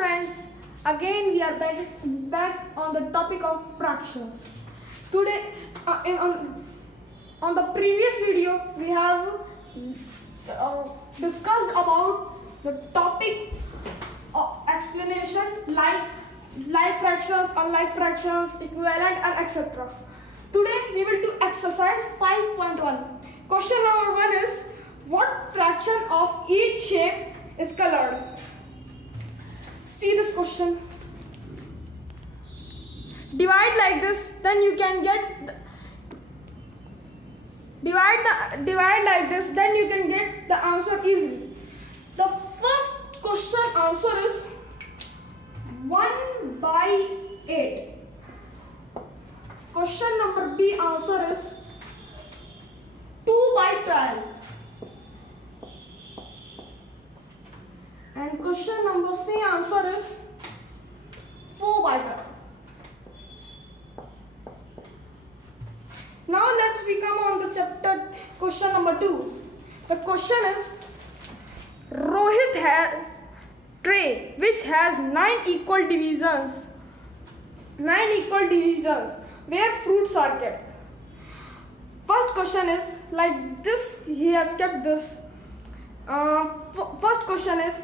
friends, again we are back on the topic of fractions. Today, on the previous video, we have discussed about the topic of explanation like fractions, unlike fractions, equivalent, and etc. Today we will do exercise 5.1. Question number 1 is, what fraction of each shape is colored? See this question. Divide like this, then you can get divide like this, then you can get the answer easily. The first question answer is 1/8. Question number B answer is 2/12. And question number C answer is 4/5. Now let's become on the chapter question number 2. The question is, Rohit has tray which has 9 equal divisions where fruits are kept. First question is like this, he has kept this. First question is,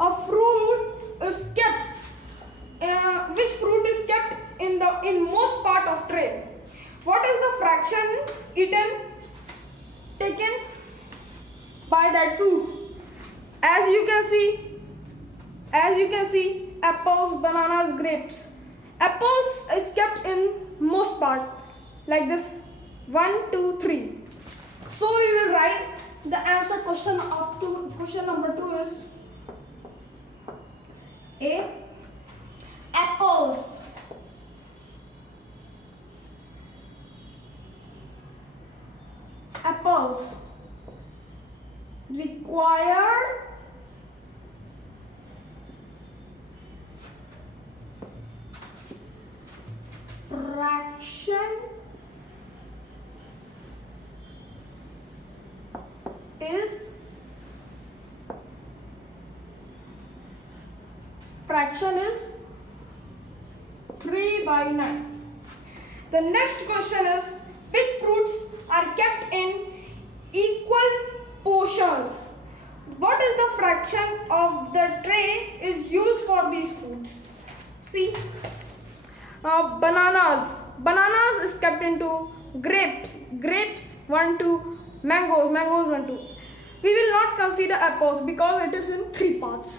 a fruit is kept, which fruit is kept in most part of tray? What is the fraction taken by that fruit? As you can see, apples, bananas, grapes. Apples is kept in most part, like this, 1, 2, 3. So we will write the answer. Question number 2 is A. Apples. Apples require fraction is 3/9. The next question is, which fruits are kept in equal portions? What is the fraction of the tray is used for these fruits? See, bananas is kept into grapes 1, 2, mangoes 1, 2. We will not consider apples because it is in 3 parts.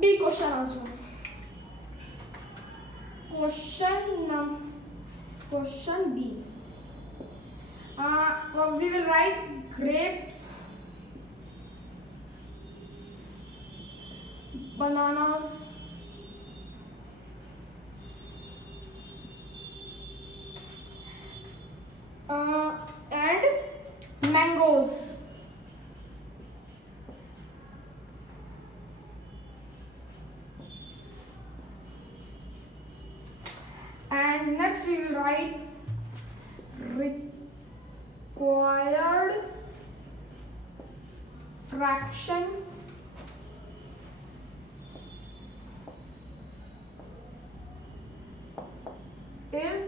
B question also. Question B. We will write grapes, bananas, and mangoes. And next we will write required fraction is,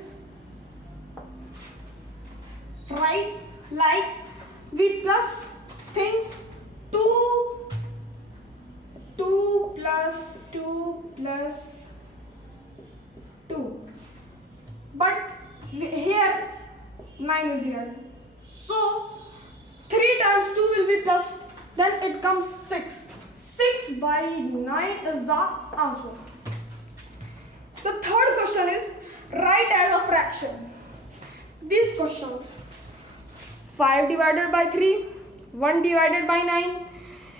right, like we plus things 2 plus 2 plus 2, but here 9 will be here. So 3 times 2 will be plus, then it comes 6. 6/9 is the answer. The third question is, write as a fraction. These questions: 5 divided by 3, 1 divided by 9,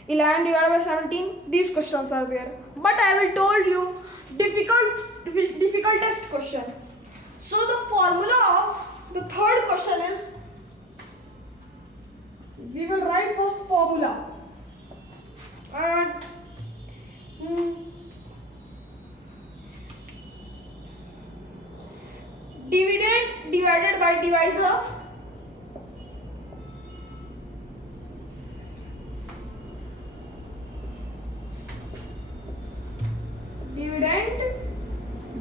11 divided by 17. These questions are there. But I will told you difficultest question. So the formula of the third question is, we will write first formula. And dividend divided by divisor dividend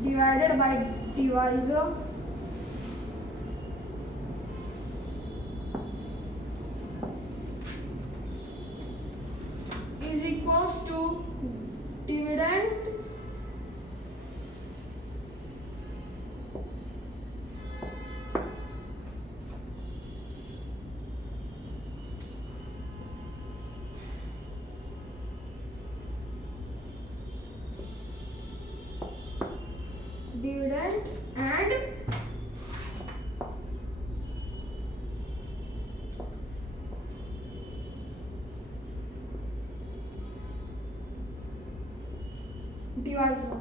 divided by divisor is equals to dividend and divisor.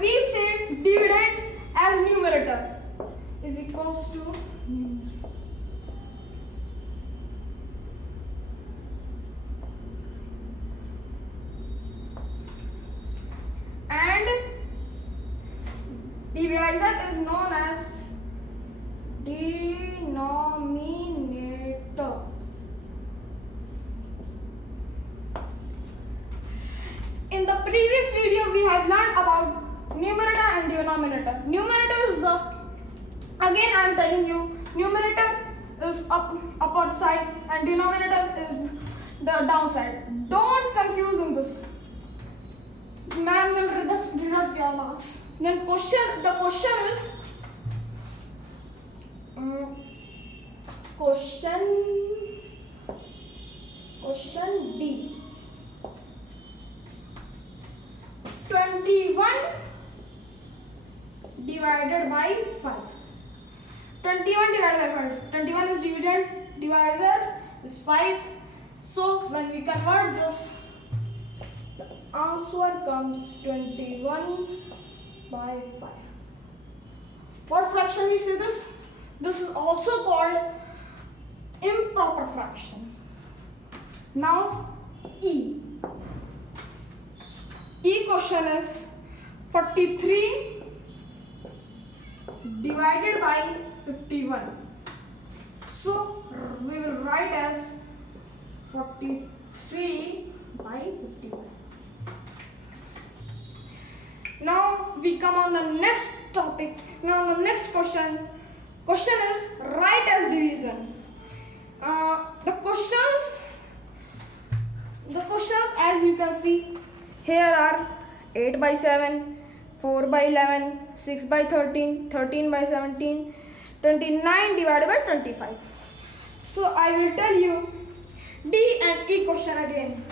We say dividend as numerator is equals to and divisor is known as denominator. In the previous video, we have learned about numerator and denominator. Numerator is the, again I am telling you, numerator is upward side and denominator is the downside. Don't confuse in this. Man will deduct your marks. Then the question is question D. 21 divided by 5. 21 divided by 5. 21 is dividend, divisor is 5. So when we convert this, the answer comes 21 by 5. What fraction we say this? This is also called improper fraction. Now E. E question is 43 divided by 51. So we will write as 43 by 51. Now we come on the next topic. Now the next question. Question is write as division. The questions as you can see here are 8 by 7, 4 by 11, 6 by 13, 13 by 17, 29 divided by 25. So I will tell you D and E question again.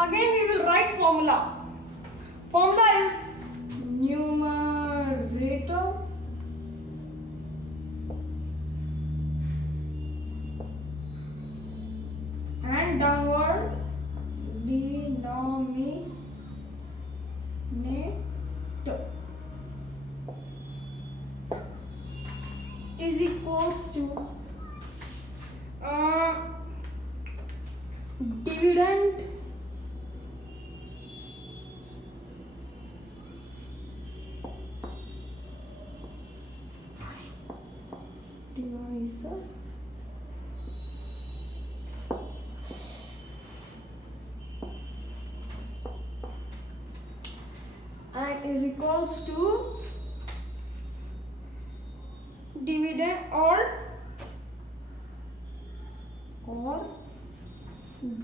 Again we will write formula. Formula is numerator and downward denominator is equals to dividend divisor and is equals to dividend or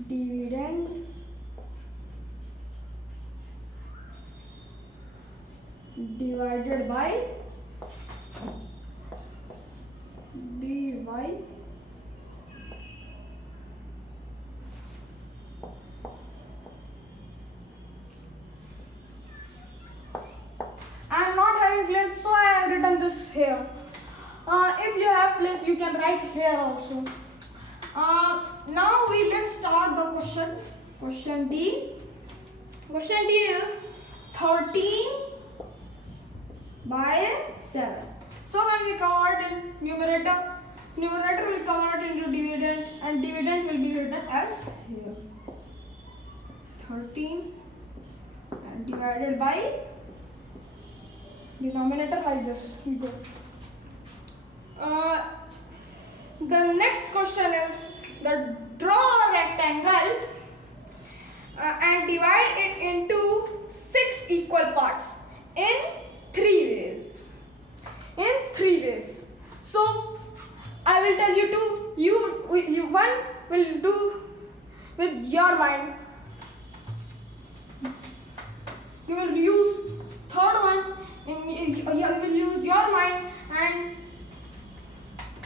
dividend divided by dy. I am not having place, so I have written this here. If you have place, you can write here also. Now let's start the question. Question D. Question D is 13 by 7. So when we convert in numerator will convert into dividend, and dividend will be written as here 13 and divided by denominator like this. We go. The next question is draw a rectangle and divide it into 6 equal parts in 3 ways. So I will tell you two. You one will do with your mind. You will use third one. You will use your mind and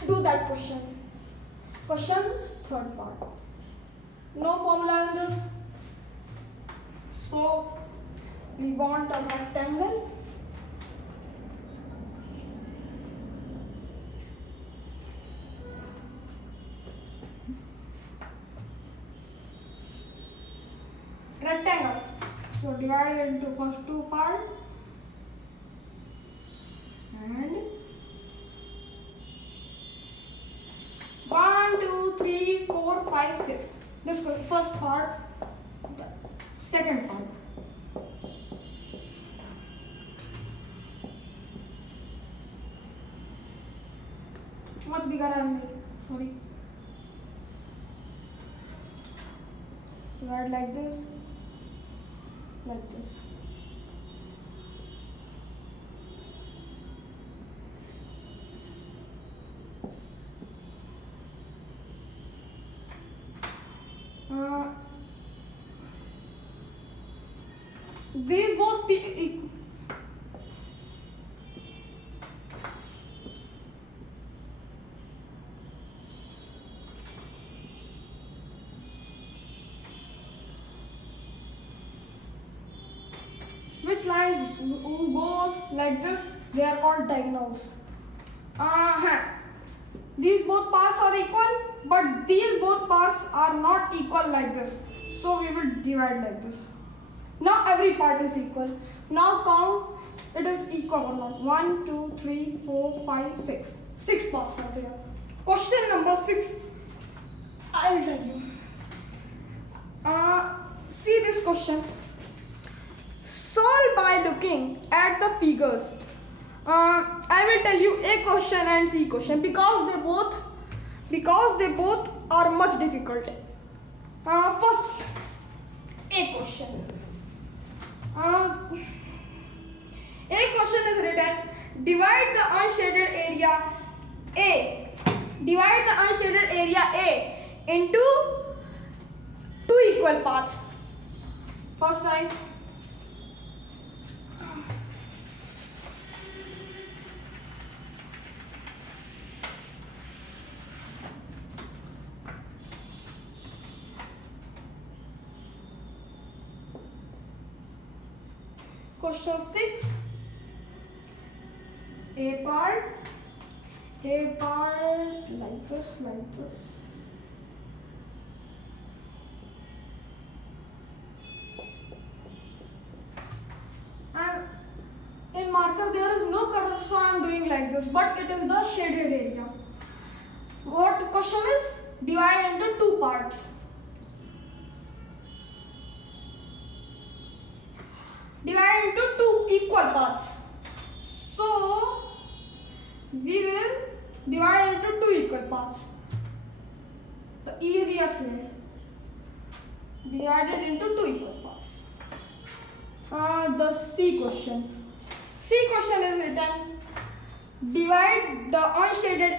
do that question. Question's third part. No formula in this. So we want a rectangle. Rectangle. So divide it into first 2 parts and 1, 2, 3, 4, 5, 6. This is first part, second part. Much bigger I made. Sorry. Divide like this. Like this. These both which lines goes like this, they are called diagonals. These both parts are equal, but these both parts are not equal like this. So we will divide like this. Now every part is equal. Now count it is equal or not. 1, 2, 3, 4, 5, 6. 6 parts are there. Question number 6. I will tell you. See this question. Solve by looking at the figures. I will tell you A question and C question because they both are much difficult. First, A question. A question is written. Divide the unshaded area A. Divide the unshaded area A into 2 equal parts. First time. Question 6. A part like this. And in marker there is no color, so I am doing like this, but it is the shaded area. What the question is? Divide into 2 parts. Divide into 2 equal parts. So we will divide into 2 equal parts. The easiest way. Divided into 2 equal parts. The C question. C question is written. Divide the unshaded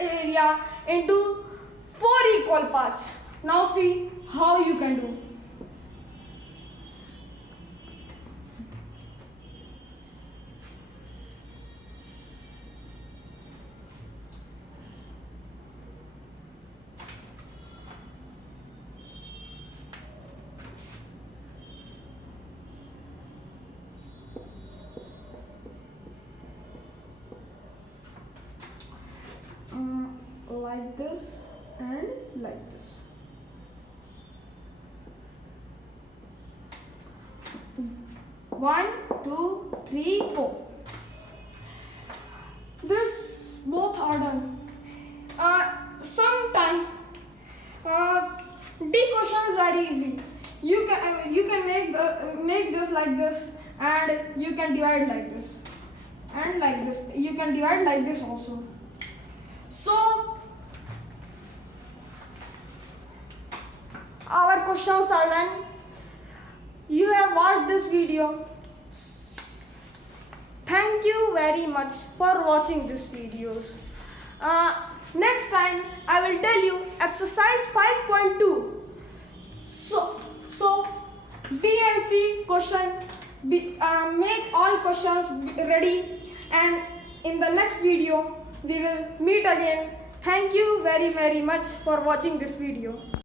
area into 4 equal parts. Now see how you can do. Like this and like this. One, two, three, four. this both are done. Sometime D question is very easy. You can make this like this, and you can divide like this, and like this. You can divide like this also. So our questions are done. You have watched this video. Thank you very much for watching this videos. Next time I will tell you exercise 5.2. So B and C question, make all questions ready, and in the next video we will meet again. Thank you very much for watching this video.